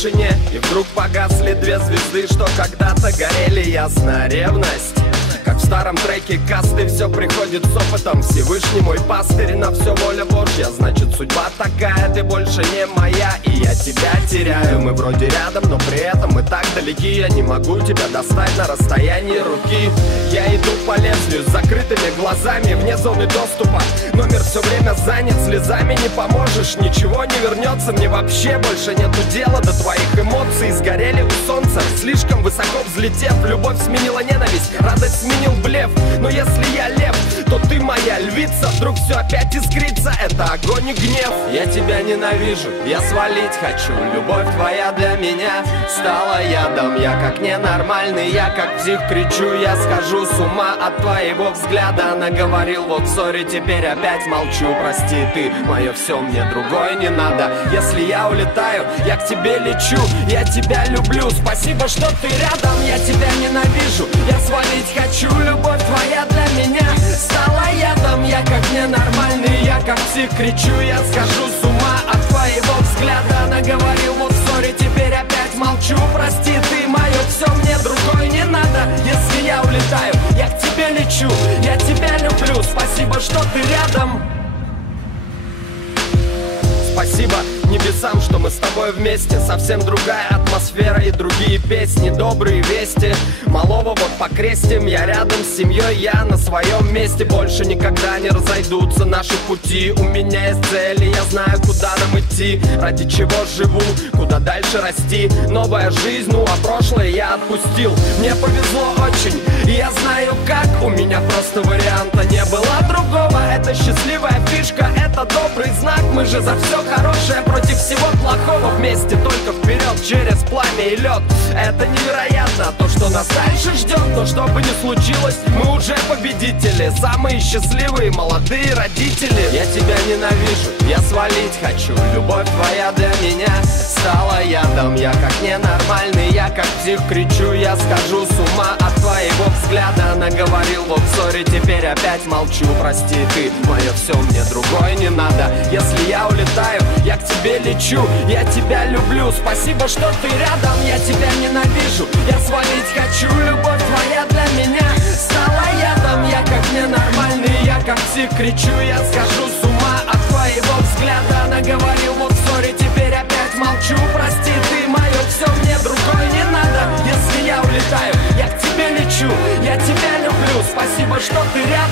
тишине, и вдруг погасли две звезды, что когда-то горели. Ясна ревность, как в старом треке касты, все приходит с опытом. Всевышний мой пастырь, на все воля Божья. Значит, судьба такая, ты больше не моя, и я тебя теряю. Мы вроде рядом, но при этом мы так далеки. Я не могу тебя достать на расстоянии руки. Я иду по лезвию с закрытыми глазами, вне зоны доступа. Номер все время занят, слезами не поможешь. Ничего не вернется, мне вообще больше нету дела до твоих эмоций. Сгорели у солнца, слишком высоко взлетев. Любовь сменила ненависть, радость сменил блеф. Но если я лев, то ты моя львица. Вдруг все опять искрится, это огонь и гнев. Я тебя ненавижу, я свалить хочу. Любовь твоя для меня стала ядом. Я как ненормальный, я как псих кричу. Я схожу с ума от твоего взгляда. Наговорил вот ссоре, теперь опять молчу. Прости, ты мое все, мне другое не надо. Если я улетаю, я к тебе лечу. Я тебя люблю, спасибо, что ты рядом. Я тебя ненавижу, я свалить хочу. Любовь твоя для меня стала ядом. Я как ненормальный, я как псих кричу. Я схожу с ума от твоего взгляда. Наговорил вот ссоре, теперь опять молчу. Прости, ты мое все, мне другой не надо. Если я улетаю, я к тебе лечу. Я тебя люблю, спасибо, что ты рядом. Спасибо небесам, что мы с тобой вместе. Совсем другая атмосфера и другие песни. Добрые вести, малого вот покрестим. Я рядом с семьей, я на своем месте. Больше никогда не разойдутся наши пути. У меня есть цели, я знаю, куда нам идти. Ради чего живу, куда дальше расти. Новая жизнь, ну а прошлое я отпустил. Мне повезло очень, и я знаю как. У меня просто варианта не было другого. Это счастливая фишка, это добрый знак. Мы же за все хорошее против всего плохого. Вместе только вперед, через пламя и лед. Это невероятно, то, что нас дальше ждет. Но что бы ни случилось, мы уже победители. Самые счастливые молодые родители. Я тебя ненавижу, я свалить хочу. Любовь твоя для меня стала ядом. Я как ненормальный, я как псих кричу. Я схожу с ума от твоего взгляда. Наговорил вот ссоре, теперь опять молчу. Прости, ты мое все, мне другое не надо. Если я улетаю, я к тебе лечу. Я тебя люблю, спасибо, что ты рядом. Я тебя ненавижу, я свалить хочу. Любовь твоя для меня стала ядом. Я как ненормальный, я как псих кричу. Я схожу с ума от твоего взгляда. Наговорил вот ссоре, теперь опять молчу. Прости, ты мое все, мне другой не надо. Если я улетаю, я к тебе лечу. Я тебя люблю, спасибо, что ты рядом.